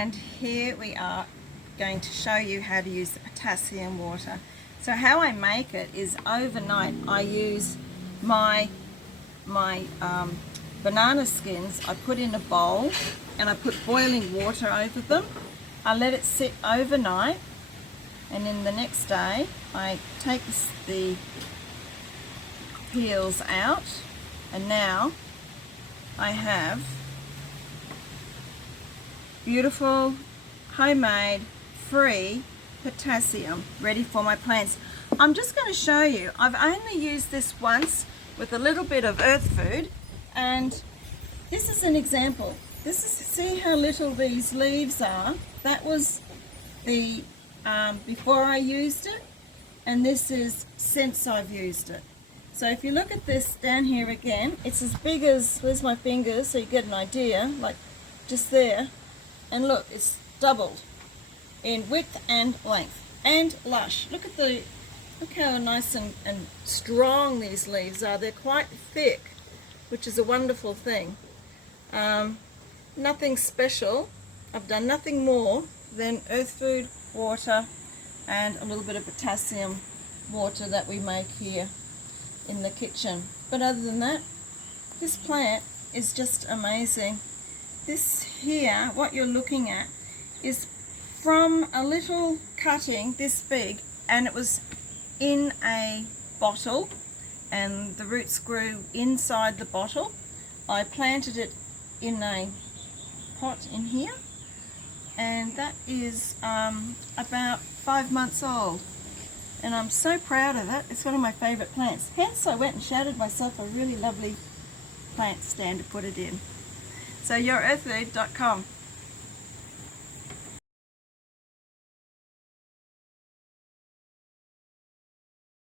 And here we are going to show you how to use the potassium water. So how I make it is overnight I use my banana skins. I put in a bowl and I put boiling water over them. I let it sit overnight, and then the next day I take the peels out, and now I have beautiful homemade free potassium ready for my plants. I'm just going to show you. I've only used this once with a little bit of Earthfood, and this is an example. This is, see how little these leaves are. That was the before I used it, and this is since I've used it. So if you look at this down here again, it's as big as, where's my fingers, so you get an idea, like just there. And look, it's doubled in width and length. And lush. Look how nice and strong these leaves are. They're quite thick, which is a wonderful thing. Nothing special. I've done nothing more than Earthfood water and a little bit of potassium water that we make here in the kitchen. But other than that, this plant is just amazing. This here, what you're looking at, is from a little cutting this big, and it was in a bottle, and the roots grew inside the bottle. I planted it in a pot in here, and that is about 5 months old, and I'm so proud of it. It's one of my favourite plants. Hence I went and shouted myself a really lovely plant stand to put it in. So yourearthfood.com.